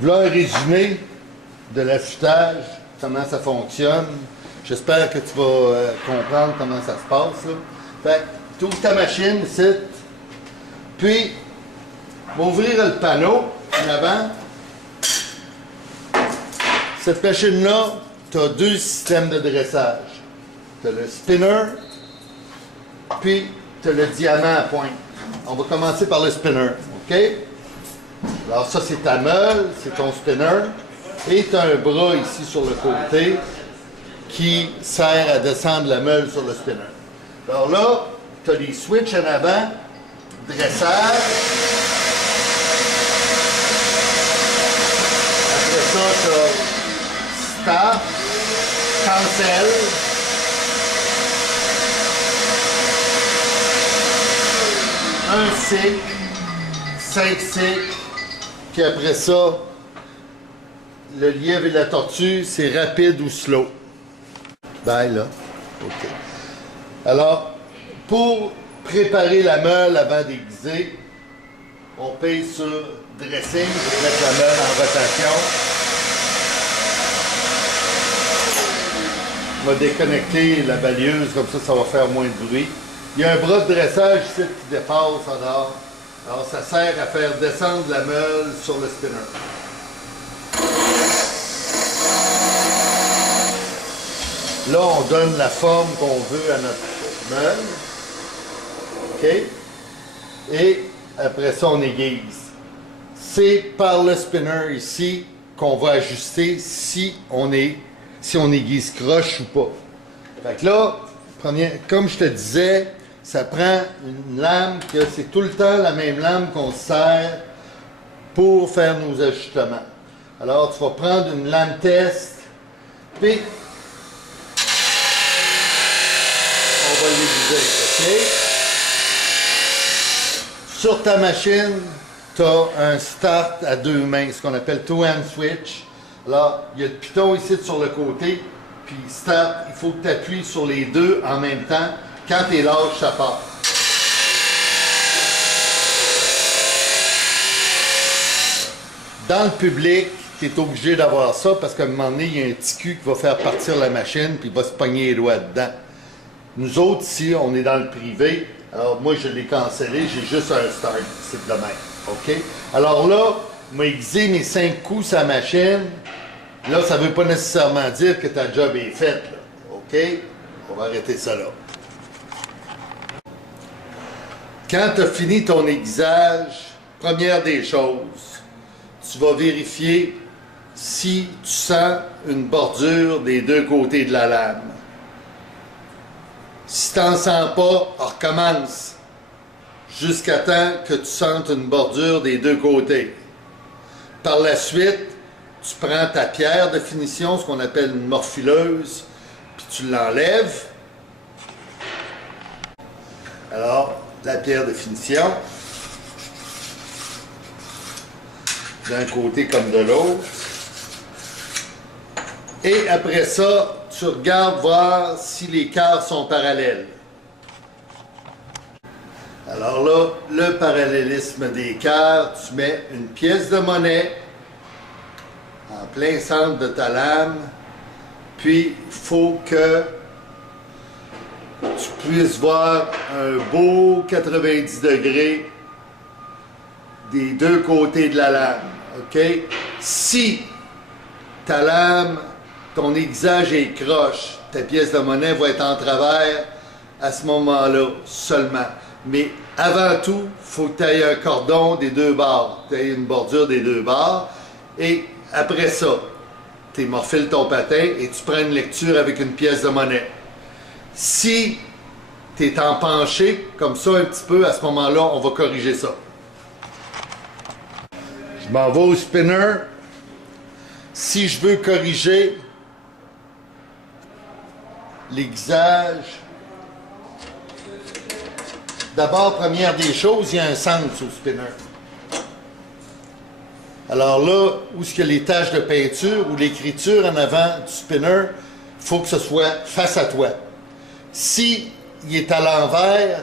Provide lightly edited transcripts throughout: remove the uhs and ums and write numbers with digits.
Voilà un résumé de l'affûtage, comment ça fonctionne. J'espère que tu vas comprendre comment ça se passe. Là. Fait que tu ouvres ta machine ici, puis on va ouvrir le panneau en avant. Cette machine-là, tu as deux systèmes de dressage. Tu as le spinner, puis tu as le diamant à pointe. On va commencer par le spinner, OK? Alors ça, c'est ta meule, c'est ton spinner. Et tu as un bras ici sur le côté qui sert à descendre la meule sur le spinner. Alors là, tu as des switches en avant, dressage. Après ça, tu as start, cancel. Un cycle, 5 cycles, puis après ça, le lièvre et la tortue, c'est rapide ou slow. Ben là, OK. Alors, pour préparer la meule avant d'aiguiser, on pèse sur dressing, pour mettre la meule en rotation. On va déconnecter la balieuse, comme ça va faire moins de bruit. Il y a un bras de dressage ici qui dépasse en dehors. Alors, ça sert à faire descendre la meule sur le spinner. Là, on donne la forme qu'on veut à notre meule. OK? Et après ça, on aiguise. C'est par le spinner ici qu'on va ajuster si on aiguise croche ou pas. Fait que là, comme je te disais, ça prend une lame que c'est tout le temps la même lame qu'on sert pour faire nos ajustements. Alors, tu vas prendre une lame test, puis on va l'aiguiser, OK? Sur ta machine, tu as un start à deux mains, ce qu'on appelle two-hand switch. Alors, il y a le piton ici sur le côté, puis start, il faut que tu appuies sur les deux en même temps. Quand tu es lâche, ça part. Dans le public, tu es obligé d'avoir ça parce qu'à un moment donné, il y a un petit cul qui va faire partir la machine puis il va se pogner les doigts dedans. Nous autres, ici, on est dans le privé. Alors, moi, je l'ai cancellé. J'ai juste un start. C'est de même. OK? Alors là, je vais aiguiser mes 5 coups sur la machine. Là, ça ne veut pas nécessairement dire que ta job est faite. Là. OK? On va arrêter ça là. Quand tu as fini ton aiguisage, première des choses, tu vas vérifier si tu sens une bordure des deux côtés de la lame. Si tu n'en sens pas, on recommence jusqu'à temps que tu sentes une bordure des deux côtés. Par la suite, tu prends ta pierre de finition, ce qu'on appelle une morfileuse, puis tu l'enlèves. Alors, la pierre de finition, d'un côté comme de l'autre. Et après ça, tu regardes voir si les quarts sont parallèles. Alors là, le parallélisme des quarts, tu mets une pièce de monnaie en plein centre de ta lame, puis il faut que tu puisses voir un beau 90 degrés des deux côtés de la lame. OK? Si ta lame, ton aiguisage est croche, ta pièce de monnaie va être en travers à ce moment-là seulement. Mais avant tout, il faut que tu aies un cordon des deux bords, tu aies une bordure des deux bords. Et après ça, tu morfiles ton patin et tu prends une lecture avec une pièce de monnaie. Si tu es en penché, comme ça un petit peu, à ce moment-là, on va corriger ça. Je m'en vais au spinner. Si je veux corriger l'aiguisage, d'abord, première des choses, il y a un centre sur le spinner. Alors là, où est-ce qu'il y a les taches de peinture ou l'écriture en avant du spinner, il faut que ce soit face à toi. Si il est à l'envers,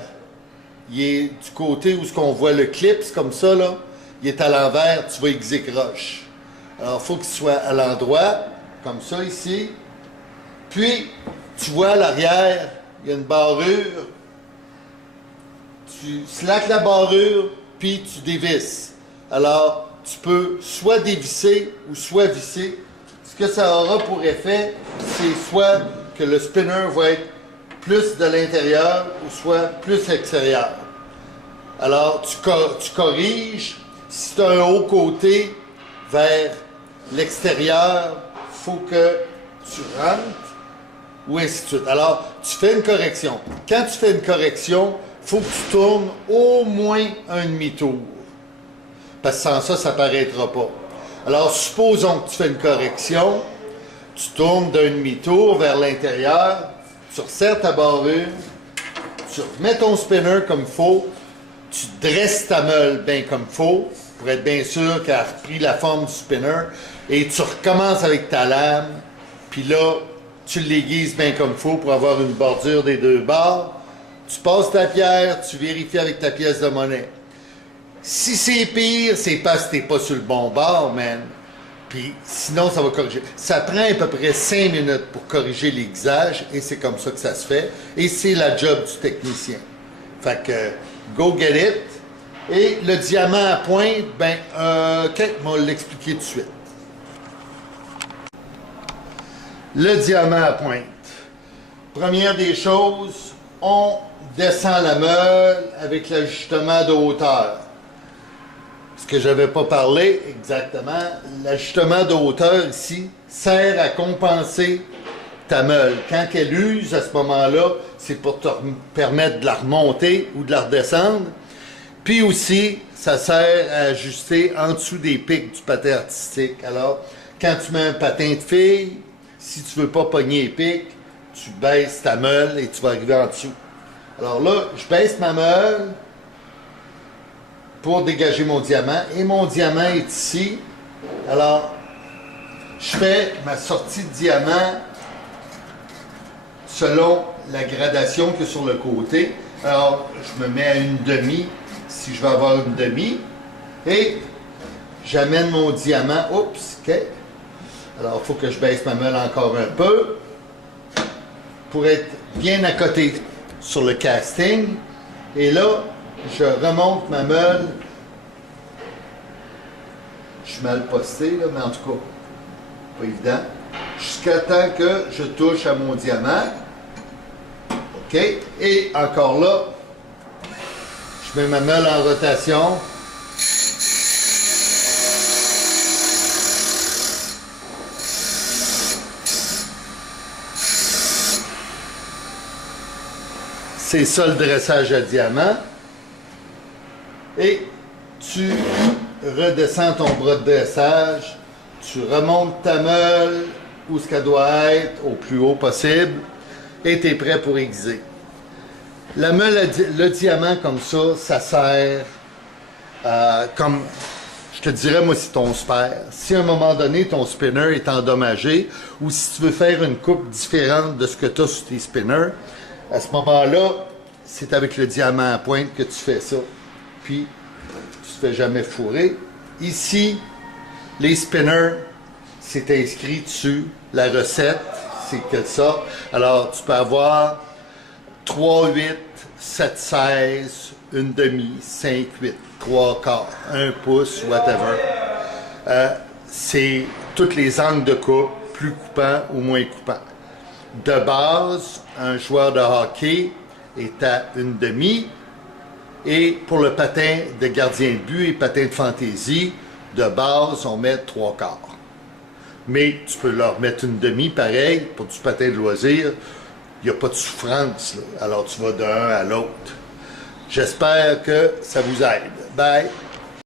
il est du côté où on voit le clip, comme ça, là, il est à l'envers, tu vas aiguiser croche. Alors, il faut qu'il soit à l'endroit, comme ça ici. Puis, tu vois à l'arrière, il y a une barrure. Tu slackes la barrure, puis tu dévisses. Alors, tu peux soit dévisser ou soit visser. Ce que ça aura pour effet, c'est soit que le spinner va être plus de l'intérieur ou soit plus extérieur. Alors, tu corriges. Si tu as un haut côté vers l'extérieur, il faut que tu rentres ou ainsi de suite. Alors, tu fais une correction. Quand tu fais une correction, il faut que tu tournes au moins un demi-tour. Parce que sans ça, ça ne paraîtra pas. Alors, supposons que tu fais une correction, tu tournes d'un demi-tour vers l'intérieur, tu resserres ta barrure, tu remets ton spinner comme il faut, tu dresses ta meule bien comme il faut, pour être bien sûr qu'elle a repris la forme du spinner, et tu recommences avec ta lame, puis là, tu l'aiguises bien comme il faut pour avoir une bordure des deux bords. Tu passes ta pierre, tu vérifies avec ta pièce de monnaie. Si c'est pire, c'est parce que t'es pas sur le bon bord, man. Puis sinon, ça va corriger. Ça prend à peu près 5 minutes pour corriger l'aiguisage, et c'est comme ça que ça se fait. Et c'est la job du technicien. Fait que, go get it. Et le diamant à pointe, ben, on va l'expliquer tout de suite. Le diamant à pointe. Première des choses, on descend la meule avec l'ajustement de hauteur. Ce que je n'avais pas parlé exactement, l'ajustement de hauteur ici sert à compenser ta meule. Quand elle use à ce moment-là, c'est pour te permettre de la remonter ou de la redescendre. Puis aussi, ça sert à ajuster en dessous des pics du patin artistique. Alors, quand tu mets un patin de fille, si tu ne veux pas pogner les pics, tu baisses ta meule et tu vas arriver en dessous. Alors là, je baisse ma meule pour dégager mon diamant. Et mon diamant est ici. Alors, je fais ma sortie de diamant selon la gradation qu'il y a sur le côté. Alors, je me mets à une demi, si je veux avoir une demi. Et j'amène mon diamant. Oups, OK. Alors, il faut que je baisse ma meule encore un peu pour être bien à côté sur le casting. Et là, je remonte ma meule. Je suis mal posté, là, mais en tout cas, pas évident. Jusqu'à temps que je touche à mon diamant. OK? Et encore là, je mets ma meule en rotation. C'est ça le dressage à diamant. Et tu redescends ton bras de dressage, tu remontes ta meule où ce qu'elle doit être, au plus haut possible, et tu es prêt pour aiguiser. La meule, le diamant comme ça sert comme, je te dirais, moi, c'est ton spare. Si à un moment donné, ton spinner est endommagé, ou si tu veux faire une coupe différente de ce que tu as sur tes spinners, à ce moment-là, c'est avec le diamant à pointe que tu fais ça. Puis, tu ne te fais jamais fourrer. Ici, les spinners, c'est inscrit dessus. La recette, c'est que ça. Alors, tu peux avoir 3, 8, 7, 16, une demi, 5, 8, 3 quarts, 1 pouce, whatever. C'est tous les angles de coupe, plus coupants ou moins coupants. De base, un joueur de hockey est à une demi. Et pour le patin de gardien de but et patin de fantaisie, de base, on met 3 quarts. Mais tu peux leur mettre une demi, pareil, pour du patin de loisir. Il n'y a pas de souffrance, là. Alors tu vas d'un à l'autre. J'espère que ça vous aide. Bye!